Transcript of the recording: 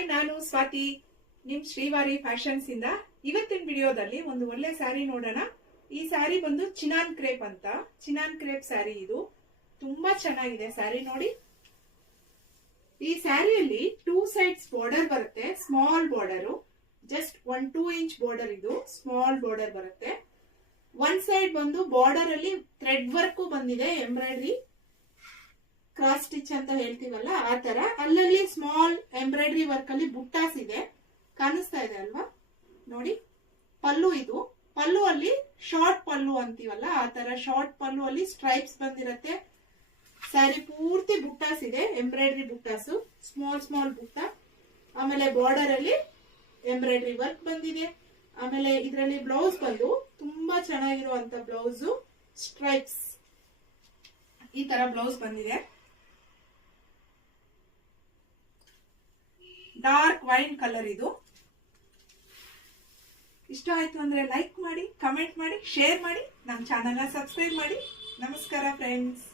Hi, ನಾನು ಸ್ವಾತಿ, ನಿಮ್ Srivari fashions ಇಂದ. ಇವತ್ತಿನ ವಿಡಿಯೋದಲ್ಲಿ ಒಂದು ಒಳ್ಳೆ ಸ್ಯಾರಿ ನೋಡೋಣ. ಈ ಸ್ಯಾರಿ ಬಂದು ಚಿನಾನ್ ಕ್ರೇಪ್ ಅಂತ, ಚಿನಾನ್ ಕ್ರೇಪ್ ಸ್ಯಾರಿ. ಇದು ತುಂಬಾ ಚೆನ್ನಾಗಿದೆ ಸ್ಯಾರಿ ನೋಡಿ. ಈ ಸ್ಯಾರಿಯಲ್ಲಿ 2 ಸೈಡ್ಸ್ ಬಾರ್ಡರ್ ಬರುತ್ತೆ, small border, just 1-2 inch border. ಇದು ಸ್ಮಾಲ್ ಬಾರ್ಡರ್ ಬರುತ್ತೆ. ಒಂದ್ ಸೈಡ್ ಬಂದು ಬಾರ್ಡರ್ ಅಲ್ಲಿ ಥ್ರೆಡ್ ವರ್ಕ್ ಬಂದಿದೆ, ಎಂಬ್ರಾಯ್ಡ್ರಿ ಕ್ರಾಸ್ ಸ್ಟಿಚ್ ಅಂತ ಹೇಳ್ತೀವಲ್ಲ ಆ ತರ. ಅಲ್ಲಲ್ಲಿ ಸ್ಮಾಲ್ ಎಂಬ್ರಾಯ್ಡ್ರಿ ವರ್ಕ್ ಅಲ್ಲಿ ಬುಟ್ಟಾಸ್ ಇದೆ, ಕಾಣಿಸ್ತಾ ಇದೆ ಅಲ್ವಾ ನೋಡಿ. ಪಲ್ಲು, ಇದು ಪಲ್ಲು ಅಲ್ಲಿ ಶಾರ್ಟ್ ಪಲ್ಲು ಅಂತೀವಲ್ಲ ಆ ತರ ಶಾರ್ಟ್ ಪಲ್ಲು ಅಲ್ಲಿ ಸ್ಟ್ರೈಪ್ಸ್ ಬಂದಿರತ್ತೆ. ಸ್ಯಾರಿ ಪೂರ್ತಿ ಬುಟ್ಟಾಸ್ ಇದೆ, ಎಂಬ್ರಾಯ್ಡ್ರಿ ಬುಟ್ಟಾಸು, ಸ್ಮಾಲ್ ಸ್ಮಾಲ್ ಬುಟ್ಟ. ಆಮೇಲೆ ಬಾರ್ಡರ್ ಅಲ್ಲಿ ಎಂಬ್ರಾಯ್ಡ್ರಿ ವರ್ಕ್ ಬಂದಿದೆ. ಆಮೇಲೆ ಇದರಲ್ಲಿ ಬ್ಲೌಸ್ ಬಂದು ತುಂಬಾ ಚೆನ್ನಾಗಿರುವಂತ ಬ್ಲೌಸ್, ಸ್ಟ್ರೈಪ್ಸ್ ಈ ತರ ಬ್ಲೌಸ್ ಬಂದಿದೆ. Dark wine colour. ಇದು ಇಷ್ಟ ಆಯ್ತು ಅಂದ್ರೆ ಲೈಕ್ ಮಾಡಿ, ಕಮೆಂಟ್ ಮಾಡಿ, ಶೇರ್ ಮಾಡಿ, ನಮ್ಮ ಚಾನೆಲ್ ನ ಸಬ್ಸ್ಕ್ರೈಬ್ ಮಾಡಿ. ನಮಸ್ಕಾರ ಫ್ರೆಂಡ್ಸ್.